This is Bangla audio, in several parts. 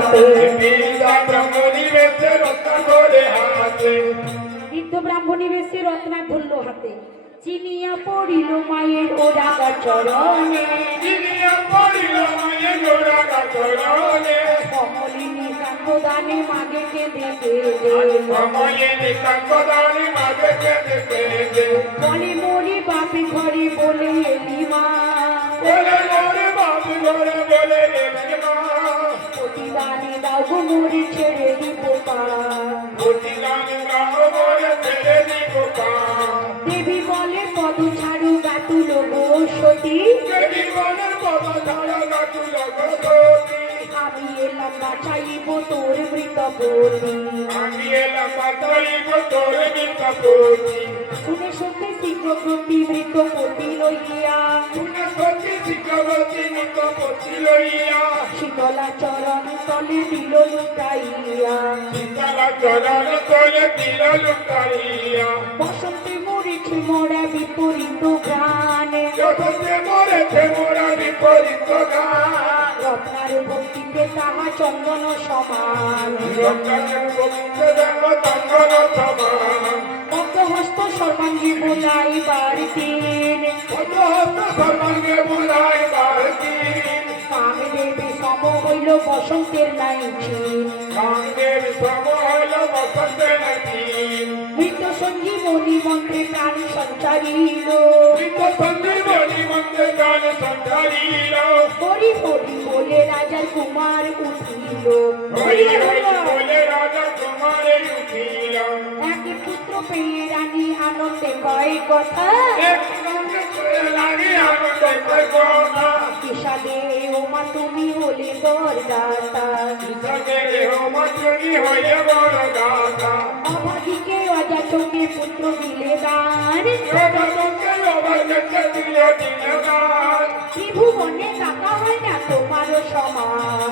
হাতে বৃদ্ধ ব্রাহ্মণী বেশে রত্না ধরল হাতে চিনিয়া পড়িল মায়ের ও ডাকা চরণে কমলিনী কাঙ্গদানে মাগে কেঁদে বলে মরি বাপে ঘরে বলে এলি মা প্রতিদানে দাও গো মরি ছেড়ে দিব পা দেবী বলে পদ ছাড়ু গাতুল গো সতী আমি এলাম বাঁচাইব তোর মৃত শুনে শুনতে শীঘ্রবর্তী মৃত পতি লইয়া শীতলা চরণ তলে দিল লুটাইয়া বসন্তে মরেছে মোরা বিপরীত গানে রত্নার ভক্তিতে তাহা চন্দন সমান হস্ত সর্বাঙ্গে বোলাইবার দিন কাম দেবী সম হইল বসন্তের নাইছিন মৃত সঞ্জীবনী মন্ত্রে প্রাণ সঞ্চারিল হরি হরি বলে রাজার কুমার উঠিল এক পুত্র পেয়ে রানী আনন্দে কয় কথা কিসাদে ওমা তুমি হলে বরদাতা অভাগীকে অজাচকে পুত্র দিলে দান ত্রিভুবনে দাতা হয় না তোমারও সমান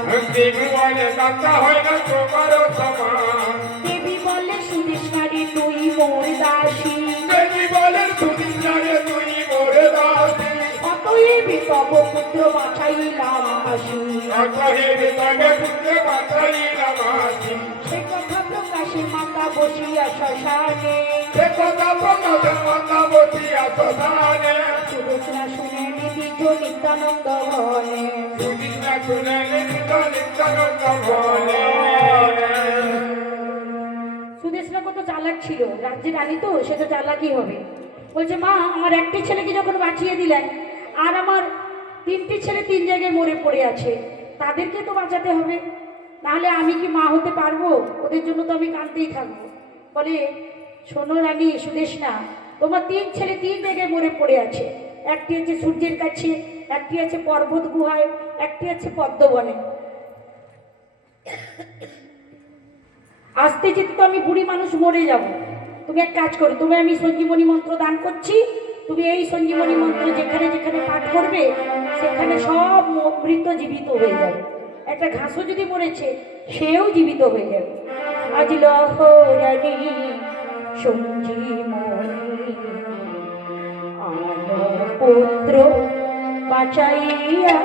দেবী বলে সুদেশ নারী তুই মোর দাসী অতএব তব পুত্র বাঁচাইলাম হাসি সে কথা প্রকাশে মাতা বসিয়া শ্মশানে সুদেশনা শুনে নিজ নিত্যানন্দ ঘনে সুদেশনা কত চালাক ছিল রাজ্যের রানী তো সে তো চালাকই হবে বলছে মা আমার একটি ছেলেকে যখন বাঁচিয়ে দিলেন আর আমার তিনটি ছেলে তিন জায়গায় মরে পড়ে আছে তাদেরকে তো বাঁচাতে হবে নাহলে আমি কি মা হতে পারবো ওদের জন্য তো আমি কাঁদতেই থাকবো বলে শোনো রানী সুদেশনা তোমার তিন ছেলে তিন জায়গায় মরে পড়ে আছে একটি আছে সূর্যের কাছে একটি আছে পর্বত গুহায় একটি আছে পদ্মবনে আসতে যেতে তো আমি বুড়ি মানুষ মরে যাব তুমি এক কাজ করো তুমি আমি সঞ্জীবনী মন্ত্র দান করছি তুমি এই সঞ্জীবনী মন্ত্র যেখানে যেখানে পাঠ করবে সেখানে সব মৃত জীবিত হয়ে যাবে একটা ঘাসও যদি মরেছে সেও জীবিত হয়ে যাবে আজ লহরানি সঞ্জীবনী আলো পুত্র বাঁচাইয়া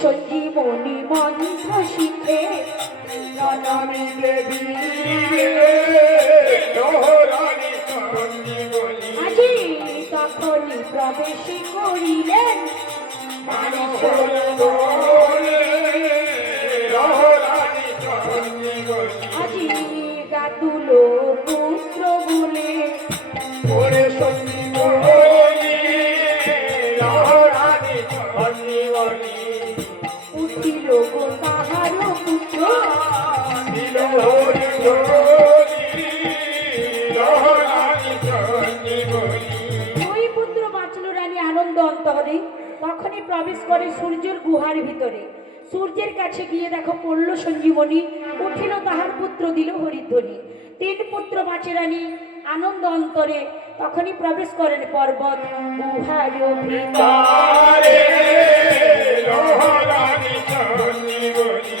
সঞ্জীবনী মন্ত্র শিখে জননী দেবী আজি তখনই প্রবেশ করিলেন উঠিল গো তাহার পুত্র দিল হরি হরি রানী চন্দ্রমণি। দুই পুত্র বাঁচল রানী আনন্দ অন্তরে। তখনই প্রবেশ করে সূর্যের গুহার ভিতরে। সূর্যের কাছে গিয়ে দেখো পড়ল সঞ্জীবনী, উঠিল তাহার পুত্র দিল হরিধ্বনি। তিন পুত্র বাঁচে রানী আনন্দ অন্তরে। তখনই প্রবেশ করেন পর্বত গুহার ভিতরে। রানী চন্দ্রমণি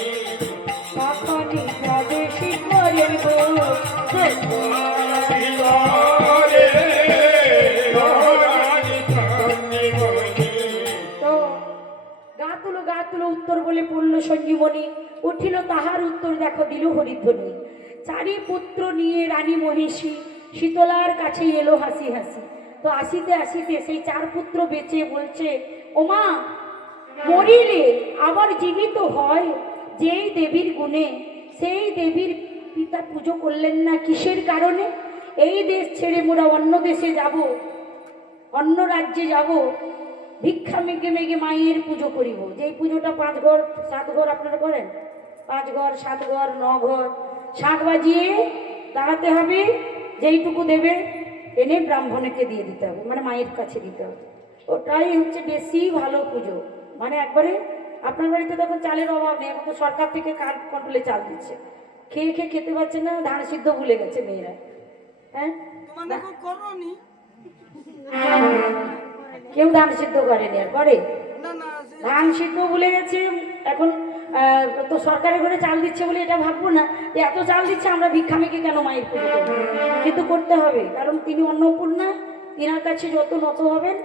তখনই প্রবেশ করেন গো তো গা তুলো উত্তর বলে পড়ল সঞ্জীবনী, উঠিল তাহার উত্তর দেখো দিল হরিধ্বনি। চারি পুত্র নিয়ে রানী মহিষী শীতলার কাছে এলো হাসি হাসি। তো আসিতে আসিতে সেই চার পুত্র বেঁচে বলছে, ওমা মরিলে আবার জীবিত হয় যেই দেবীর গুণে, সেই দেবীর পিতা পুজো করলেন না কিসের কারণে? এই দেশ ছেড়ে মোরা অন্য দেশে যাব, অন্য রাজ্যে যাব, ভিক্ষা মেঘে মেঘে মায়ের পুজো করিব। যেই পুজোটা 5 ঘর 7 ঘর আপনারা করেন, 5 ঘর 7 ঘর 9 ঘর শাঁখ বাজিয়ে দাঁড়াতে হবে, যেইটুকু দেবে এনে ব্রাহ্মণকে দিয়ে দিতে হবে, মানে মায়ের কাছে দিতে হবে। ওটাই হচ্ছে বেশি ভালো পুজো। মানে একবারে আপনার বাড়িতে তখন চালের অভাব নেই, এখন তো সরকার থেকে কার্ড কন্ট্রোলে চাল দিচ্ছে, খেয়ে খেয়ে খেতে পারছে না, ধান সিদ্ধ ভুলে গেছে মেয়েরা। হ্যাঁ কেউ ধান সিদ্ধ করেনি, আর করে ধান সিদ্ধ ভুলে গেছে এখন। তো সরকারের ঘরে চাল দিচ্ছে বলে এটা ভাববো না যে এত চাল দিচ্ছে আমরা ভিক্ষা মেঘে কেন মায়ের পুজো করবো, কিন্তু করতে হবে, কারণ তিনি অন্নপূর্ণা, তিনার কাছে যত নত হবেন।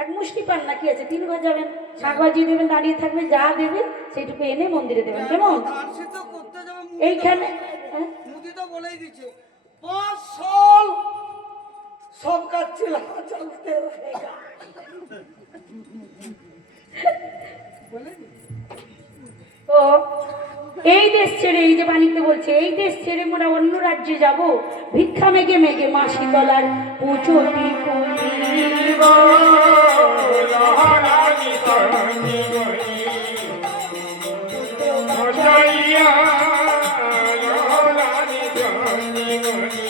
এক মুষ্টি পান না, কি আছে, 3 ঘর যাবেন, শাক বাজিয়ে দেবেন, দাঁড়িয়ে থাকবে, যা দেবে সেইটুকু এনে মন্দিরে দেবেন। কেমন এইখানে বলেই দিচ্ছে 5 সাল সব কাজ চলতে रहेगा। তো এই দেশ ছেড়ে, এই যে বাণীতে বলছে, এই দেশ ছেড়ে মোরা অন্য রাজ্যে যাব, ভিক্ষা মেঘে মেঘে মা শীতলার পুজোটি করিব। রানী চন্দ্রমণি মজাইয়া রানী চন্দ্রমণি।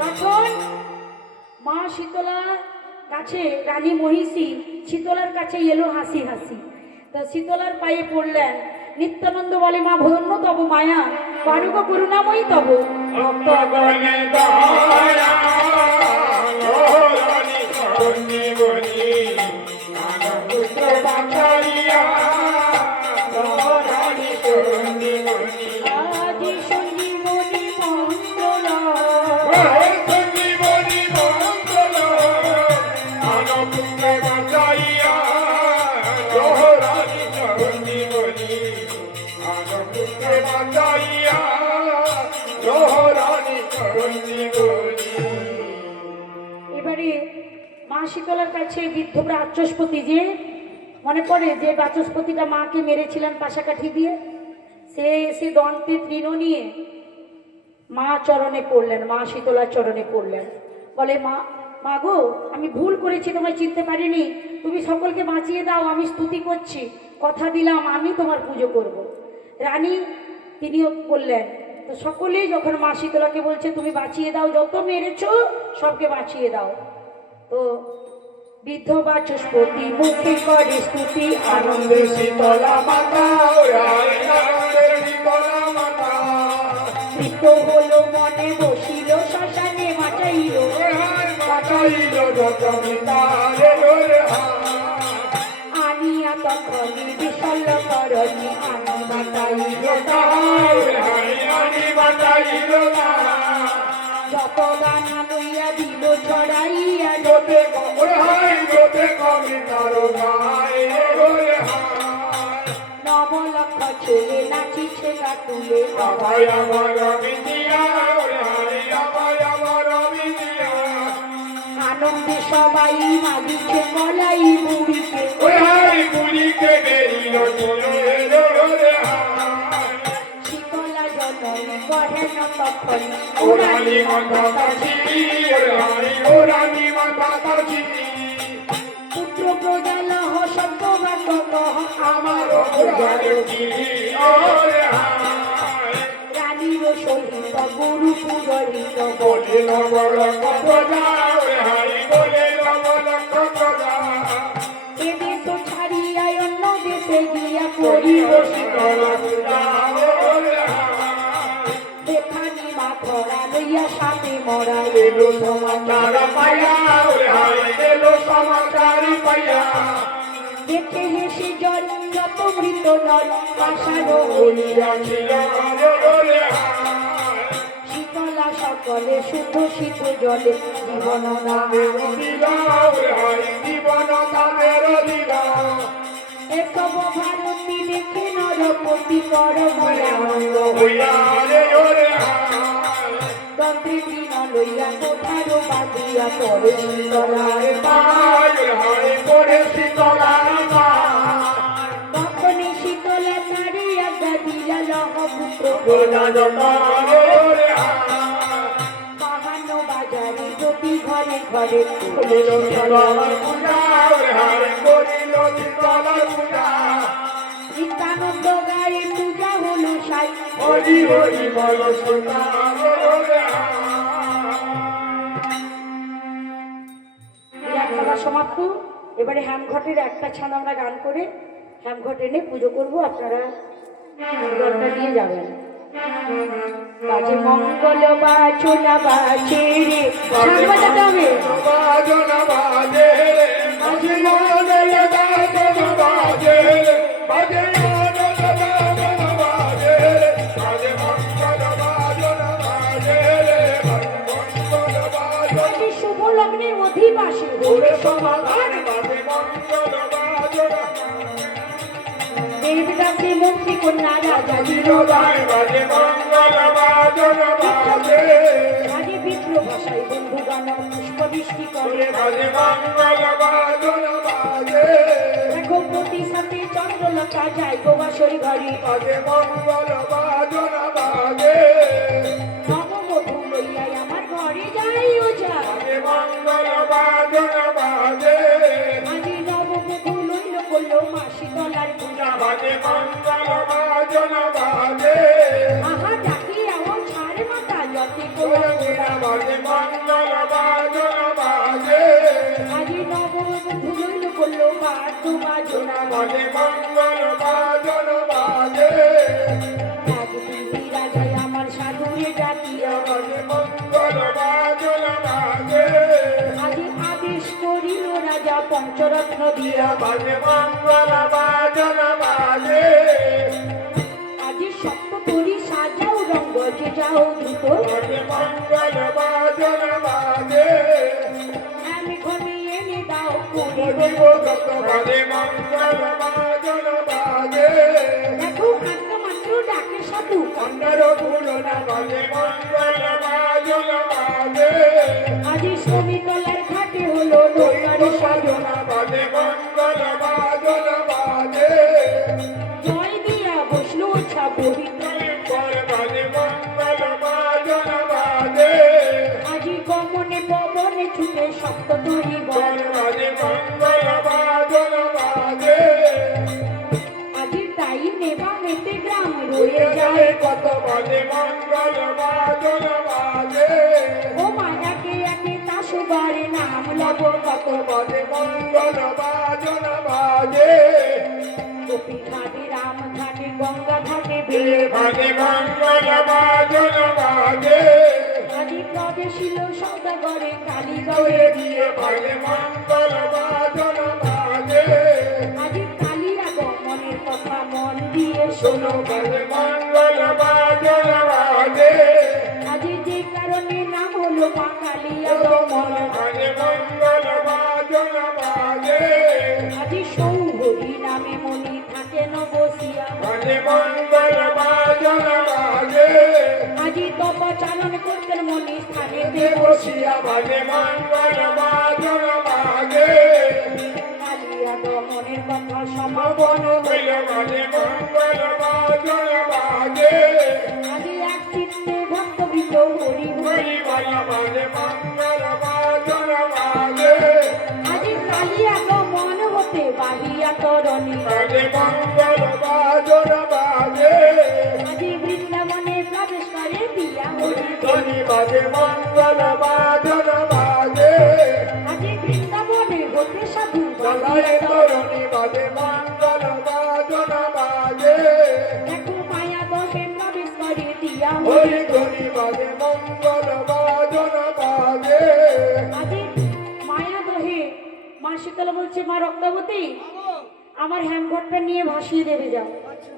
তখন মা শীতলার কাছে রানী মহিষী শীতলার কাছে এলো হাসি হাসি। তো শীতলার পায়ে পড়লেন, নিত্যানন্দ বলে মা ধন্য তব মায়া, পারুক করুণাময়ী তব ভক্তগণে দয়া। রানী চন্দ্রমণি আনন্দ বাঁচাইয়া রানী চন্দ্রমণি। আজি সঞ্জীবনী মন্ত্র সঞ্জীবনী মন্ত্র আনন্দ বাঁচাইয়া রানী চন্দ্রমণি আনন্দ বাঁচাইয়া রানী চন্দ্রমণি। এবারে মা শীতলার কাছে বৃদ্ধ বাচস্পতি, যে মনে পড়ে যে বাচস্পতিটা মাকে মেরেছিলেন পাশাকাঠি দিয়ে, সে দন্তে তৃণ নিয়ে মা চরণে পড়লেন, মা শীতলার চরণে পড়লেন, বলে মা গো আমি ভুল করেছি, তোমায় চিনতে পারিনি, তুমি সকলকে বাঁচিয়ে দাও, আমি স্তুতি করছি, কথা দিলাম আমি তোমার পুজো করব। রানী তিনিও বললেন। তো সকলেই যখন মা শীতলাকে বলছে তুমি বাঁচিয়ে দাও, যত মেরেছো সবকে বাঁচিয়ে দাও, তো বৃদ্ধ বাচস্পতি মুখে করে স্তুতি, আনন্দে শীতলা মাতা আনন্দে শীতলা মাতা। প্রীত হলো মনে বসিল শ্মশানে বাঁচাইল, বাঁচাইল যত মিতারে রে আনিয়া তখনই বিশাল করণী আনি বাঁচাইল রানী বাঁচাইল যত গানা লইয়া দিল ছড়াইয়া, যোতে যোতে কবিতার গায়ে রে নবলক্ষ ছেলে নাচিছে গা তুলে, আবাই আমার বিদিয়া আবাই আমার বিদিয়া। আনন্দে সবাই মাগিছে গলাই বুড়িকে, পুরীকে বেরিল চলে রে শীতলা জননী কহে না তখন ওরানি মাথা তাছিলি ওরানি মাথা তাছিলি। পুত্র প্রজালহ সভ্য বাক্য আমার রানীর সহিত গুরু পুরহিত বলিল বড় কথা হাই বলিল বড় কথা এ দেশ ছাড়িয়া অন্য দেশে গিয়া করিব দেখানি মা ধরা লইয়া সাথে মরা এলো সমাচার পাইয়া হাই এলো সমাচার পাইয়া দেখে হেসে জল যত মৃত নয় পাশানো হইয়াছিল শীতলা সকলে শুদ্ধ শীত জলে জীবন নামে জীবন তাদের এসব ভারতী দেখে নরপতি কর তন্ত্রে দিন লইয়া কোঠার বাঁধিয়া পরে তখনই শীতলা ছাড়িয়া গাদিয়া লহপুত্র পাহানো বাজারে প্রতি ঘরে ঘরে নিত্যানন্দ গায়ে পূজা হলো সাই হরি হরি বল সোনা খেলা সমাপ্ত। এবারে হ্যামঘটের একটা ছান আমরা গান করে হ্যামঘট এনে পুজো করবো, আপনারা জলটা নিয়ে যাবেন। বাজে মঙ্গল বাজনা বাজে রে, ছান বাজাতে হবে। বাজনা বাজে রে, বাজে মঙ্গল বাজনা বাজে রে, বাজে মঙ্গল বাজনা বাজে রে, বাজে মঙ্গল বাজনা বাজে রে, বাজে মঙ্গল বাজনা আজকে শুভ লগ্নের অধিবাসী ওরে সমাধান বাজে মঙ্গল বাজনা দেবদাসী মুক্তি কন্যা রাজা জিরোদায় বাজে মঙ্গল বাজনা বাজে আজে বিপ্র ভাষায় বন্ধু গান পুষ্প বৃষ্টি করে বাজে মঙ্গল বাজনা বাজে দেখো প্রতি সাথে চন্দ্রলতা যায় গোবাসরী ঘরে বাজে মঙ্গল বাজনা বাজে নববধূ লইয়া আমার ঘরে যাই ওঝা বাজে মঙ্গল বাজনা বাজে আজি নববধূ লইল করলো মাসি তলার পূজা বাজে মঙ্গল বাজনা বাজে আহা ডাকি আও ছাড় মাতা যতে কোলা কোলা বাজে মঙ্গল বাজনা বাজে আজি নববধূ লইল করলো বাদ্য বাজনা বাজে মঙ্গল বাজনা বাজে রাজদিনী রাজায় আমার সাধুরে ডাকিয়া বাজে মঙ্গল বাজনা বাজে আজি আদেশ করিল রাজা পঞ্চরত্ন দিয়া বাজে মঙ্গল বাজনা বাজে আজি সপ্ত তরি সাজাও রঙ্গ যে যাও দ্রুত বাজে মঙ্গল বাজনা বাজে আমি ঘনিয়ে এনে দাও করে দেব দত্ত বাজে মঙ্গল বাজনা বাজে দেখো একটা মাত্র ডাকে সাধু অন্যর পুরনা বাজে মঙ্গল বাজনা বাজে আজি শ্রমিতলার ঘাটে হলো নৌকার সাজনা বাজে মঙ্গল বাজনা বাজে জয় দিয়া বসলো ছা পবিত্র বাজে মঙ্গল বাজনা বাজে আজি গমনে পবনে ছুটে সপ্ত তরি বল বাজে মঙ্গল বাজনা বাজে আজি তাই নেবা মেতে গ্রাম রয়ে যায় যায় কত বাজে মঙ্গল বাজনা বাজে ও মায়াকে একে তাসবারে নাম লব কত বাজে মঙ্গল বাজনা বাজে গোপী ঘাটে রাম ঘাটে গঙ্গা ঘাটে বেড়ে বাজে মঙ্গল বাজনা বাজে আজি প্রবেশিল সৌদাগরে কালীগড়ে দৌড়ে দিয়ে বাজে মঙ্গল বাজনা বাজে আজি কালী আগমনের কথা মন দিয়ে শোনো শোনো বাজে মঙ্গল বাজনা বাজে আজি যে কারণে নাম হলো মা কালী আগমন বাজে মঙ্গল বাজনা বাজে আজি সৌহরি নামে মনি থাকে বসিয়া বাজে মঙ্গল বাজনা বাজে আজি তপচারণ করতেন মনি স্থানে দেব বসিয়া বাজে মঙ্গল বাজনা বাজে কালী আগমনের কথা সমাপন মন হইল বাজে মঙ্গল বাজনা বাজে আজি এক চিত্তে ভক্তবৃন্দ হরি হরি হরি বালা বাজে মঙ্গল বাজনা বাজে আজি কালী আগমন হতে বাহিয়া তরণী বাজে মায়ের তরুণী বাজে মঙ্গল বাজন বাজে দেখো মায়া দহের প্রবেশ করে দিয়া হরি ধ্বনি বাজে মঙ্গল বাজন বাজে আজকে মায়া দহে মা শীতলা বলছে মা রক্তাবতী আমার হ্যামঘরটা নিয়ে ভাসিয়ে দেবে যাও। আচ্ছা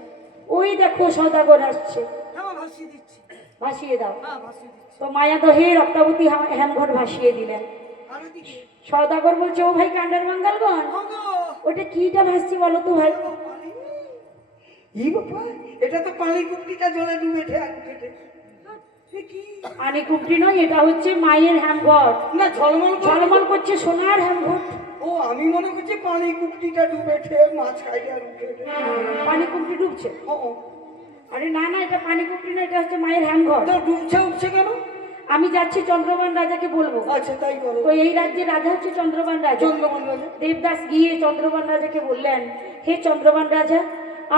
ওই দেখো সদাগর আসছে, হ্যাঁ ভাসিয়ে দিচ্ছি, ভাসিয়ে দাও। হ্যাঁ ভাসিয়ে দিচ্ছি। তো মায়া দহে রক্তাবতী হ্যামঘর ভাসিয়ে দিলেন। আর ওদিকে সদাগর বলছে ও ভাই কাণ্ডের মঙ্গলগণ ওটা কিটা ভাসছি বলো তো ভাই। ই বাবা, এটা তো পানি কুপটিটা জলে ডুবেছে আর উঠেছে। সে কি? আনি কুমটি নয়, এটা হচ্ছে মায়ের হ্যামঘর, না ঝলমল ঝলমল করছে সোনার হ্যামঘর। ও আমি মনে করছি পানি কুপটিটা ডুবেছে মাছ খাইতে আর উঠেছে। পানি কুমটি ডুবছে? ও আরে না না, এটা পানি কুমটি না, এটা হচ্ছে মায়ের হ্যামঘর। তো ডুবছে উঠছে কেন? আমি যাচ্ছি চন্দ্রবান রাজাকে বলবো। আচ্ছা তাই করো। তো এই রাজ্যের রাজা হচ্ছে চন্দ্রবান রাজা। চন্দ্রবান রাজা। দেবদাস গিয়ে চন্দ্রবান রাজাকে বললেন, হে চন্দ্রবান রাজা,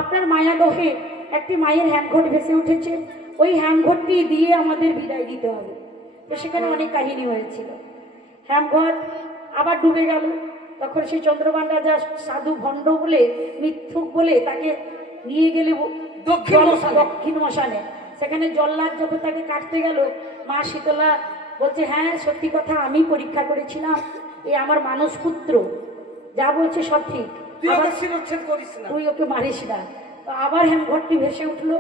আপনার মায়া দহে একটি মায়ের হ্যামঘট ভেসে উঠেছে, ওই হ্যামঘটটি দিয়ে আমাদের বিদায় দিতে হবে। তো সেখানে অনেক কাহিনী হয়েছিল। হ্যামঘট আবার ডুবে গেল। তখন সেই চন্দ্রবান রাজা সাধু ভণ্ড বলে, মিথ্যুক বলে তাকে নিয়ে গেলে দক্ষিণ মশানে। সেখানে জল্লাদ যখন তাকে কাটতে গেল, মা শীতলা বলছে হ্যাঁ সত্যি কথা, আমি পরীক্ষা করেছিলাম, এই আমার মানস পুত্র, যা বলছে সব ঠিক, তুই ওকে মারিস না। তো আবার হ্যামঘটটি ভেসে উঠলো।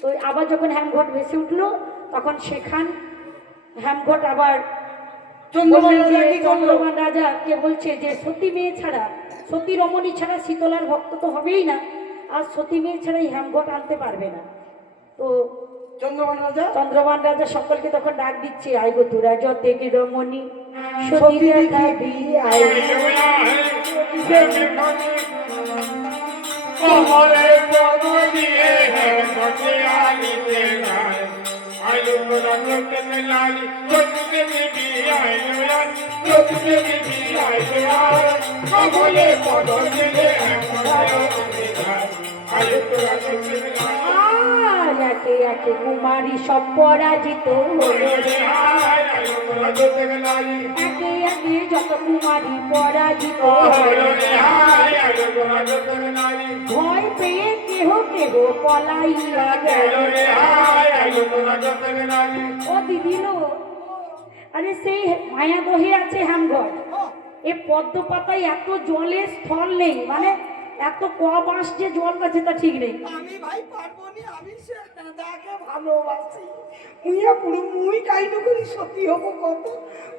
তো আবার যখন হ্যামঘট ভেসে উঠলো তখন সেখান হ্যামঘট আবার চন্দ্রবান রাজা কে বলছে যে সতী মেয়ে ছাড়া, সতী রমণী ছাড়া শীতলার ভক্ত তো হবেই না, আর সতী মেয়ে ছাড়া এই হ্যামঘট আনতে পারবে না। তো চন্দ্রবান রাজা সকলকে তখন ডাক দিচ্ছে, আই গো তোরা যতে রমণী সতী দেখাবি আই। কমরে পদ দিয়ে ঘটে আলিতে গায় আইলো রাজতে লালি চোখে দিবি আইলো আর চোখে দিবি আইলো আর কমরে পদ দিয়ে ঘটে আলিতে গায় আইলো রাজতে লালি একে একে কুমারী সব পরাজিত হলো রে হায় আইলো রাজতে লালি একে একে যত কুমারী পরাজিত হলো রে হায় আইলো রাজতে লালি ভয় পেয়ে কেহ কেহ পলাইয়া গেল হলো রে হায় আইলো রাজতে লালি। ও দিদি লো, আরে সেই মায়া দহে আছে হ্যামঘর, এ পদ্ম পাতায় এত জলের স্থল নেই, মানে এত কবাস যে জল আছে তা ঠিক নেই। আমি ভাই পারবো নি, আমি সে দাদাকে ভালোবাসি। মুইয়া পুরো মুই কাইনো করি সতী হবো কত,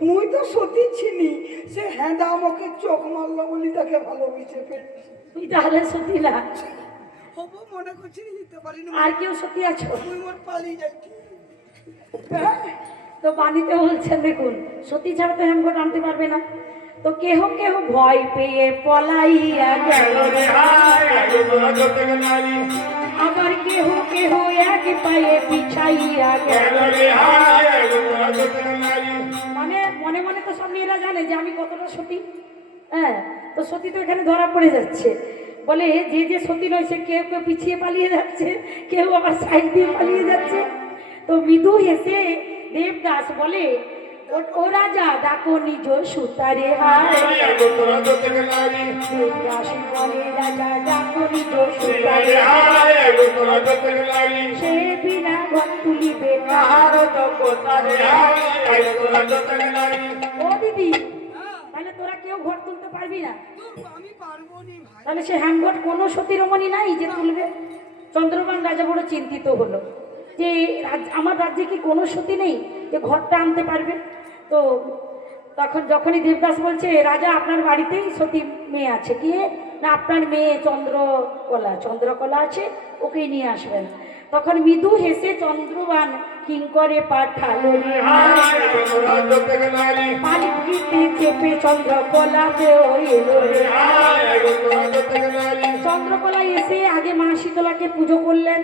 মুই তো সতী ছিনি, সে হ্যাঁদা আমাকে চোখ মারলো বলি তাকে ভালোবেসে ফেলছি। তুই তাহলে সতী না, হবো মনে করছি নিতে পারি না, আর কেউ সতী আছো? মুই মোর পালিয়ে যাচ্ছি। তো বাণীতে বলছেন দেখুন, সতী ছাড়া তো হ্যামঘট আনতে পারবে না। তো কেহ কেহ ভয় পেয়ে পলাইয়া গেল রে হায় আইলো রাজতে লালি আবার কেহ কেহ এক পায়ে পিছাইয়া গেল হলো রে হায় আইলো রাজতে লালি। মানে মনে মনে তো সব মেয়েরা জানে যে আমি কতটা সতী। হ্যাঁ, তো সতী তো এখানে ধরা পড়ে যাচ্ছে। বলে যে যে সতী নয় সে কেউ কেউ পিছিয়ে পালিয়ে যাচ্ছে, কেউ আবার সাইড দিয়ে পালিয়ে যাচ্ছে। তো মৃদু হেসে দেবদাস বলে, ও রাজা ডাকো নিজ সুতারে হায়। আইলো রাজতে লালি দেবদাস বলে রাজা ডাকো নিজ সুতারে রে হায় আইলো রাজতে লালি সে বিনা ঘর তুলিবে কাহার তো কোতারে হায় আইলো রাজতে লালি। ও দিদি, তাহলে তোরা কেউ ঘর তুলতে পারবি না? আমি পারবো নি ভাই। তাহলে সে হ্যামঘট কোনো সতী রমণী নাই যে তুলবে? চন্দ্রবান রাজা বড় চিন্তিত হলো যে আমার রাজ্যে কি কোনো সতী নেই যে ঘরটা আনতে পারবে? তো তখন যখনই দেবদাস বলছে রাজা আপনার বাড়িতেই সতী মেয়ে আছে, কি না আপনার মেয়ে চন্দ্রকলা আছে, ওকেই নিয়ে আসবেন। তখন মৃদু হেসে চন্দ্রবান কিঙ্করে পাঠালো রে হায় আইলো রাজতে লালি পালকিতে চেপে চন্দ্রকলাতে এলো রে হায় আইলো রাজতে লালি। চন্দ্রকলা এসে আগে মা শীতলাকে পুজো করলেন,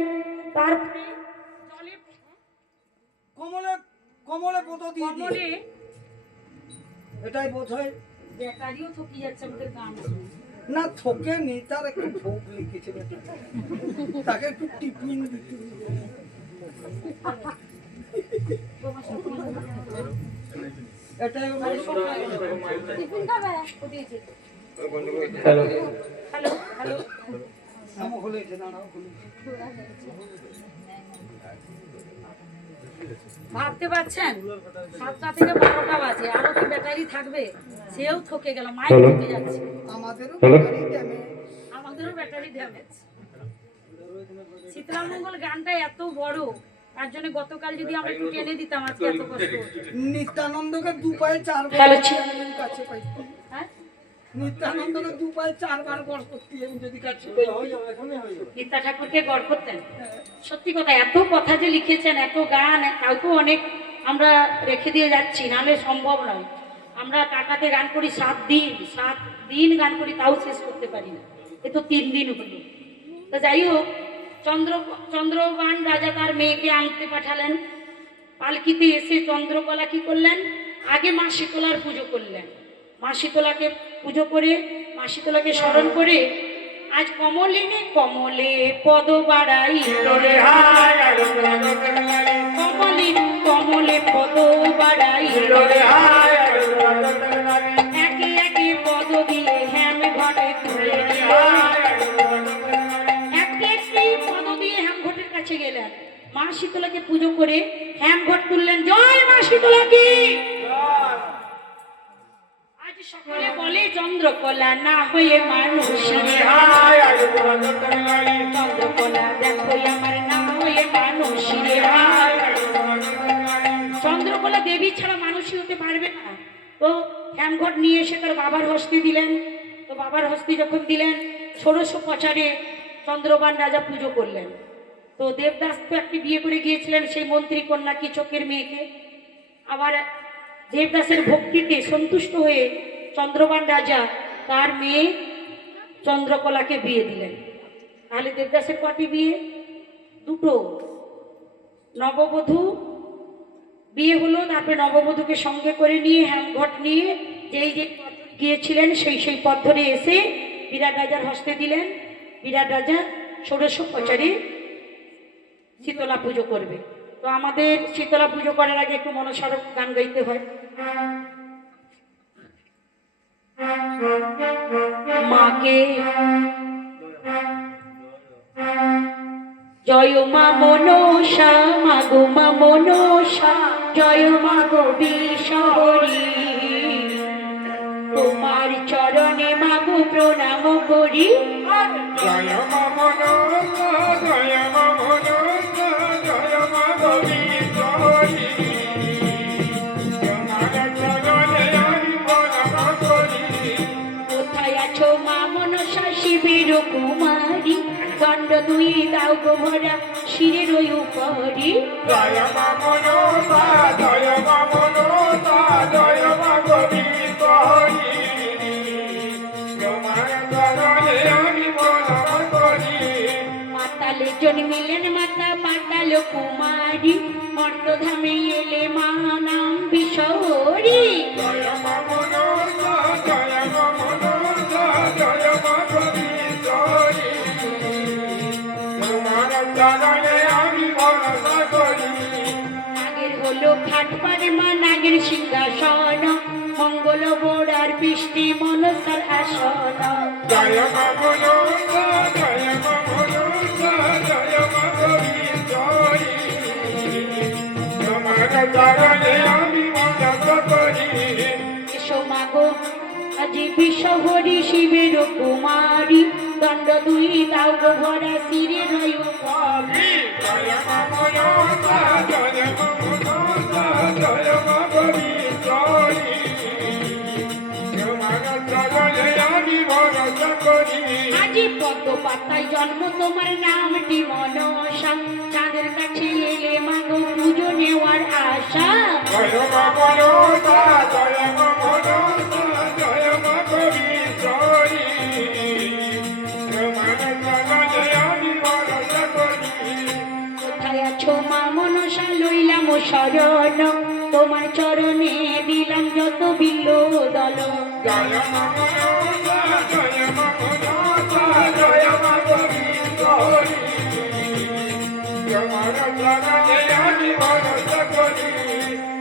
তারপরে কমলে কমলে বোধ দিয়ে দিই। কমলে এটাই বোধ হয় বেকারিও থকি যাচ্ছে আমাদের গান শুনে। না থকে নি, তার একটু ভোগ লিখেছে বেটা। তাকে একটু টিফিন দিতে হবে। এটাই হলো টিফিন খাবে? ও দিয়েছে। হ্যালো হ্যালো হ্যালো ভাবতে পারছেন 7টা থেকে 12টা বাজে, আরো কি ব্যাটারি থাকবে? সেও থকে গেল, মাইক ঠকে যাচ্ছে। আমাদেরও হ্যালো। Battery damage. আমাদেরও ব্যাটারি ড্যামেজ। শীতলা মঙ্গল গানটা এত বড়, তার জন্য গতকাল যদি আমরা একটু টেনে দিতাম আজকে এত কষ্ট হতো। নিত্যানন্দকে দু পায়ে চারবার হ্যালো, আমি কাছে পাইছি। হ্যাঁ, নিত্যানন্দকে দু পায়ে চারবার গড় করতে আমি যদি কাছে পাইছি। গীতা ঠাকুরকে গড় করতেন। সত্যি কথা, এত কথা যে লিখেছেন, এত গান, তাও তো অনেক আমরা রেখে দিয়ে যাচ্ছি, নাহলে সম্ভব নয়। আমরা টাকাতে গান করি 7 দিন গান করি, তাও শেষ করতে পারি না। এ তো 3 দিন হলো। তো যাই হোক, চন্দ্রবান রাজা তার মেয়েকে আনতে পাঠালেন। পালকিতে এসে চন্দ্রকলা কি করলেন? আগে মা শীতলার পুজো করলেন। মা শীতলাকে পুজো করে, মা শীতলাকে স্মরণ করে, আজ কমলিনী কমলে পদ বাড়াই রে হায় আনন্দ কমলিনী কমলে পদ বাড়াই রে হায় আনন্দ একে একে পদ দিয়ে হ্যাম ঘটে তুলে দিল। একটি একটি পদ দিয়ে হ্যাম ঘটের কাছে গেলেন। মা শীতলাকে পুজো করে হ্যাম ঘট তুললেন। জয় মা শীতলা কি! আজ সকলে বলে চন্দ্রকলা না হয়ে মানুষ রে হায় আনন্দ চন্দ্রকলা দেখো আমার না হয়ে মানুষ রে হায় চন্দ্রকলা দেবী ছাড়া মানুষই হতে পারবে না। তো হ্যামঘট নিয়ে এসে তার বাবার হস্তে দিলেন। তো বাবার হস্তে যখন দিলেন, ষোড়শ প্রচারে চন্দ্রবান রাজা পুজো করলেন। তো দেবদাস তো একটি বিয়ে করে গিয়েছিলেন সেই মন্ত্রী কন্যা কিচকের মেয়েকে। আবার দেবদাসের ভক্তিতে সন্তুষ্ট হয়ে চন্দ্রবান রাজা তার মেয়ে চন্দ্রকলাকে বিয়ে দিলেন। তাহলে দেবদাসের কটি বিয়ে? 2টো। নববধূ বিয়ে হলো, তারপরে নববধূকে সঙ্গে করে নিয়ে হ্যামঘট নিয়ে যেই যে পথ গিয়েছিলেন সেই পথ ধরে এসে বিরাট রাজার হস্তে দিলেন। বিরাট রাজা ষোড়শ প্রচারে শীতলা পুজো করবে। তো আমাদের শীতলা পুজো করার আগে একটু মনস্মারক গান গাইতে হয়। মাকে জয় মা মনসা, মাগো মা মনসা, জয় মা গো বিশ্বহরি, তোমার চরণে মাগো প্রণাম করি। জয় মা মনসা জয় মা মনসা জয় মা গোবিন্দরি তোমার চরণে আমি প্রণাম করি। কোথায় আছো মা মনসা শিবের কুমারী, দণ্ড দুই দাও গো ভরা শিরের ওই উপরি। জয় মা মনসা জয় মা মনসা জয় মা গোবিন্দরি তোমার চরণে আমি প্রণাম করি। মাতালে জন্মিলেন মাতা পাতাল কুমারী, মর্তধামে এলে মা নাম বিশ্বহরি। জয় মা মনসা জয় মা মনসা জয় মা গোবিন্দরি তোমার চরণে আমি ভরসা করি। নাগের হলো খাটপাড়ে মা নাগের সিংহাসন, মঙ্গল বোড়ার বৃষ্টি মনসার আসন। জয় মা মনসা জয় মা মনসা জয় মা গোবিন্দরি তোমার চরণে আমি ভরসা করি। এসো মাগো আজি বিশ্বহরি শিবের কুমারী, দণ্ড দুই দাও গো ভরা শিরে রয় উপরি। জয় মা মনসা জয় মা মনসা জয় মা গোবিন্দরি তোমার চরণে আমি ভরসা করি। আজি পদ্ম পাতায় জন্ম তোমার নামটি মনসা, চাঁদের কাছে এলে মাগো পুজো নেওয়ার আশা। জয় মা মনসা জয় মা মনসা জয় মা গোবিন্দরি তোমার চরণে আমি ভরসা করি। কোথায় আছো মা মনসা লইলাম শরণ, তোমার চরণে দিলাম যত বিল দল। জয় মা মনসা জয় মা মনসা জয় মা গোবিন্দরি তোমার চরণে আমি ভরসা করি।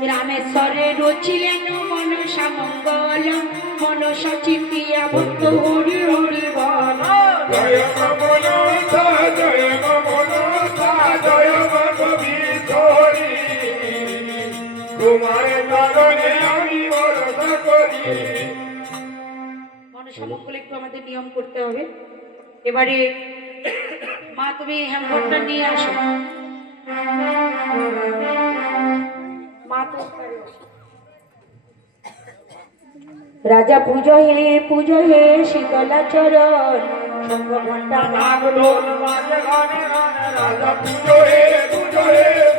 রামেশ্বরে রচিলেন মনসা মঙ্গল মনসা চিতিয়া ভক্ত হরি হরি বল। জয় মনসা জয় মনসা জয় কবিশ্বরী তোমার কারণে আমি ভরসা করি। মনসা মঙ্গল একটু আমাদের নিয়ম করতে হবে। এবারে মা তুমি হেমঘরটা নিয়ে আসো। মা তো রাজা পুজো হে শীতলা চরণ শঙ্খ ঘণ্টা নাগ ঢোল বাজে ঘনে ঘনে রাজা পুজো হে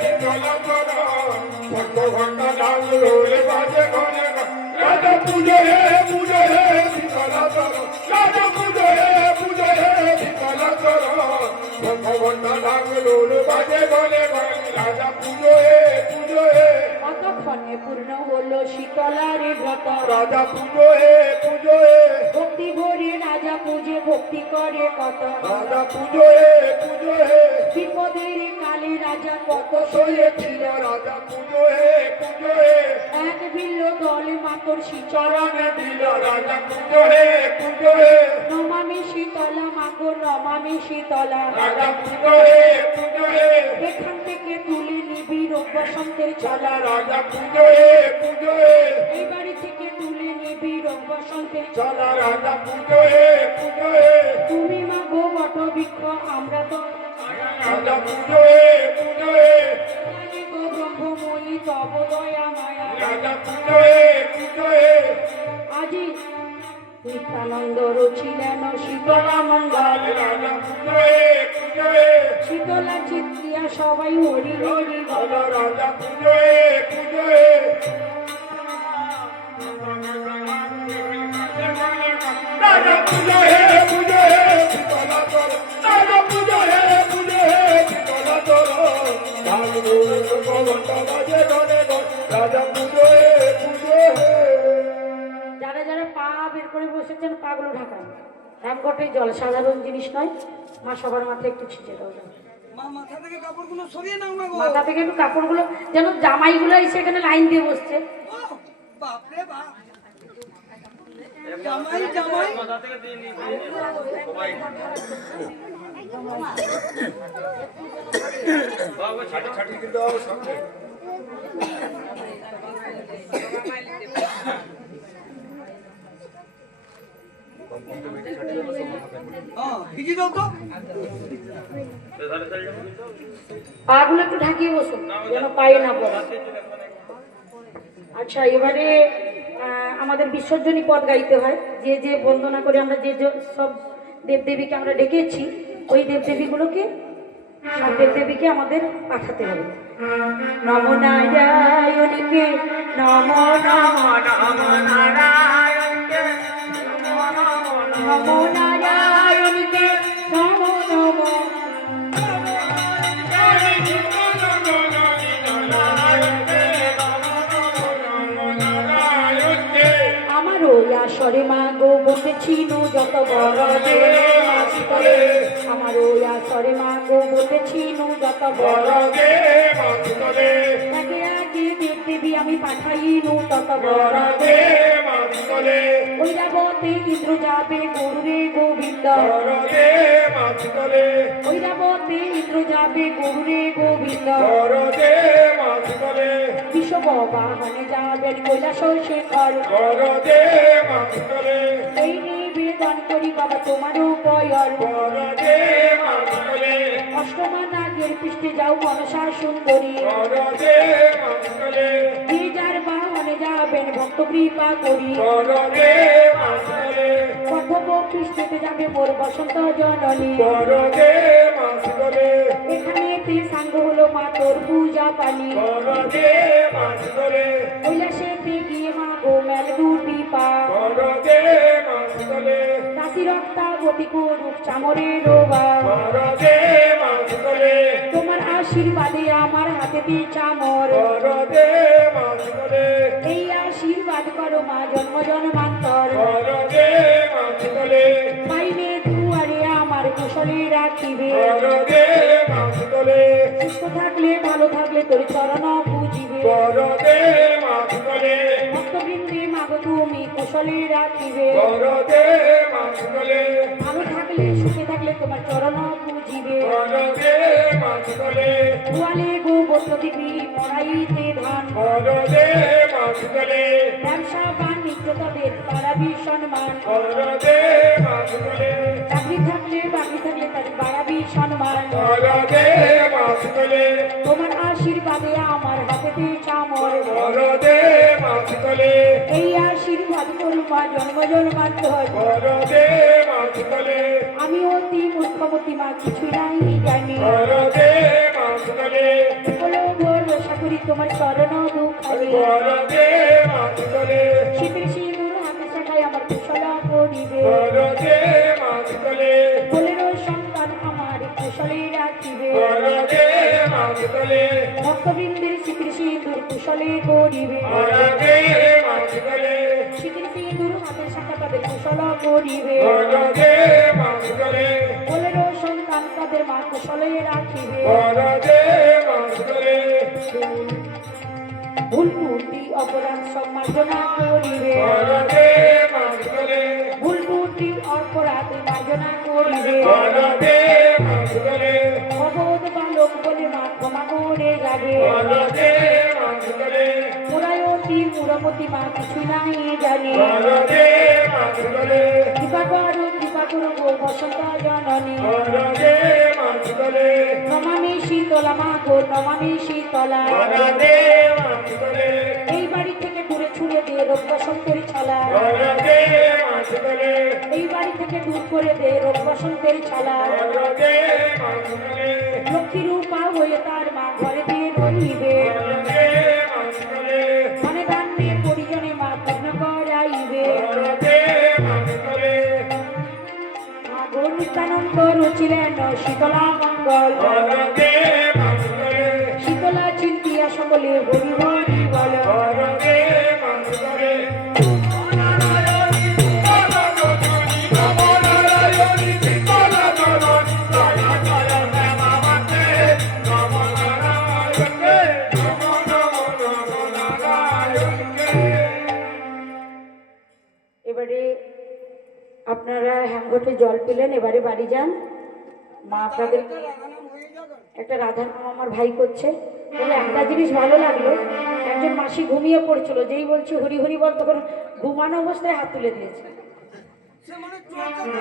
শীতলা চরণ শঙ্খ ঘণ্টা নাগ ঢোল বাজে ঘনে ঘনে রাজা পুজো হে শীতলা চরণ রাজা পুজো হে শীতলা চরণ শঙ্খ ঘণ্টা নাগ ঢোল বাজে ঘনে ঘনে রাজা পুজো হে কতক্ষণে পূর্ণ হলো শীতলার ব্রত রাজা পুজো হে ভক্তি ভরে রাজা পূজে ভক্তি করে কত রাজা পুজো হে বিপদের কালে রাজা কত সয়েছিল রাজা পুজো হে এক ভিল্ল দলে মাতর চরণে দিল রাজা পুজো হে নমামি শীতলা মাগো নমামি শীতলা রাজা পুজো হে এখান থেকে তুলে নিবি রোগ বসন্তের চলা রাজা পুজো হে এই বাড়ি থেকে তুলে নিবি রোগ বসন্তের চলা রাজা পুজো হে তুমি মাগো বট বৃক্ষ আমরা তো রাজা পুজো হে জানি গো ব্রহ্মময়ী তব দয়া মায়া রাজা পুজো হে আজি নিত্যানন্দ রচিলেন শীতলা মঙ্গল রাজা পুজো হে শীতলা চিত্তিয়া সবাই হরি হরি বল রাজা পুজো হে রাজা পুজো হে শীতলা চরণ রাজা পুজো হে শীতলা চরণ ঢাল ঢোল ঘণ্টা বাজে ঘনে ঘনে রাজা পুজো হে যারা যারা পা বের করে বসেছেন পাগুলো ঢাকান রামঘটে জল সাধারণ জিনিস নয় মা সবার মাথায় একটু ছিটে দাও মা মাথা থেকে কাপড়গুলো সরিয়ে নাও না গো। মাথা থেকে একটু কাপড়গুলো যেন জামাইগুলো এসে এখানে লাইন দিয়ে বসছে ও, বাপ রে বাপ। জামাই জামাই ভিজি দাও তো। পাগুলো একটু ঢাকিয়ে বসুন যেন পায়ে না পড়ে। আচ্ছা এবারে আমাদের বিসর্জনী পদ গাইতে হয় যে যে বন্দনা করে আমরা যে যে সব দেবদেবীকে আমরা ডেকেছি ওই দেবদেবীগুলোকে সব দেবদেবীকে আমাদের পাঠাতে হবে। নম নারায়ণীকে নম নম নম নারায়ণীকে নম নম আমার ওই আসরে মা গো বসেছি নু যত বড় আমার ওই আসরে মা গো বসেছি নু যত বড় আগে আগে দেবদেবী আমি পাঠাই নু তত বড় ওই রাবতে ইন্দ্র যাবে গরুরে গোবিন্দ ওই রাবতে ইন্দ্র যাবে গরুরে গোবিন্দ বিশ্বব বাহনে যাবেন কৈলাস শেখর এই নিবেদন করি বাবা তোমারও পয়র অষ্টমা নাগের পৃষ্ঠে যাও মনসা সুন্দরী যে যার বাহনে যাবেন ভক্ত কৃপা করি কথব পৃষ্ঠেতে যাবে মোর বসন্ত জননী এখানে সাঙ্গ হলো মা তোর পূজা পালি কৈলাসেতে গিয়ে মা গো মেল দুটি পা দাসী রক্তাবতী করুক চামরের রোবা তোমার আশীর্বাদে আমার হাতে দিয়ে চামর এই আশীর্বাদ করো মা জন্ম জন্মান্তর পাইনে দুয়ারে আমার কুশলে রাখিবে সুস্থ থাকলে ভালো থাকলে তোর চরণ বুঝিবে বরদে মাতলে ভক্তবৃন্দে মাগো তুমি কুশলে রাখিবে বরদে মাতলে ভালো থাকলে সুখে থাকলে তোমার চরণ পুজিবে বরদে মাতলে গোয়ালে গোবর্ধ দিবি মরাইতে ধান বরদে মাতলে ব্যবসা বাণিজ্য তাদের বাড়াবি সম্মান বরদে মাতলে চাকরি থাকলে বাকি থাকলে তাদের বাড়াবি সম্মান বরদে মাতলে তোমার আশীর্বাদে আমার হাতেতে চামর বরদে মাতলে এই আশীর্বাদ করুমা জন্ম জন্মান্তর বরদে মাতলে আমি অতি মুখ্যমতি মা কিছু নাই জানি বরদে মাতলে বলো ভরসা করি তোমার চরণ দুঃখানি বরদে মাতলে শীতের সিঁদুর হাতে শাখায় আমার কুশলা করিবে বরদে মাতলে বলেরও সন্তান আমার কুশলে রাখিবে বরদে মাতলে ভক্তবৃন্দের শীতের সিঁদুর কুশলে করিবে বরদে মাতলে শীতের সিঁদুর হাতে শাখা তাদের কুশলা করিবে বরদে মাতলে বলেরও সন্তান তাদের মা কুশলে রাখিবে বরদে মাতলে ভুল বুদ্ধি অপরাধ সব মার্জনা করিবে বরদে মাতলে ভুল বুদ্ধি অপরাধ মার্জনা করিবে বরদে মাতলে অবোধ বালক বলে মা ক্ষমা করে যাবে বরদে মাতলে মোরায় অতি মুরমতি মা কিছু নাই জানি বরদে মাতলে কৃপা করো গো বসন্ত জননী বরদে মাতলে নমামি শীতলা মা গো নমামি শীতলা বরদে মাতলে এই বাড়ি থেকে দূরে ছুড়ে দিয়ে রোগ বসন্তের ছালা বরদে মাতলে এই বাড়ি থেকে দূর করে দে রোগ বসন্তের ছালা বরদে মাতলে লক্ষ্মী রূপা হয়ে তার মা ঘরে দিয়ে রহিবে বরদে মাতলে মানে দান্নে পরিজনে মা পূর্ণ করাইবে বরদে মাতলে মা গো নিত্যানন্দ রচিলেন শীতলা মঙ্গল বরদে মাতলে শীতলা চিন্তিয়া সকলে হরি হরি বল বরদে মাতলে নারায়ণী নমঃ নারায়ণী শীতলা জননী জয় জয় শ্যামাবতী নমঃ নারায়ণী নমঃ নারায়ণী। এবারে আপনারা হ্যামঘটে জল পেলেন, এবারে বাড়ি যান। মা আপনাদের একটা রাধার নাম আমার ভাই করছে। তবে একটা জিনিস ভালো লাগলো, একজন মাসি ঘুমিয়ে পড়ছিল, যেই বলছি হরি হরি বল তখন ঘুমানো অবস্থায় হাত তুলে দিয়েছে।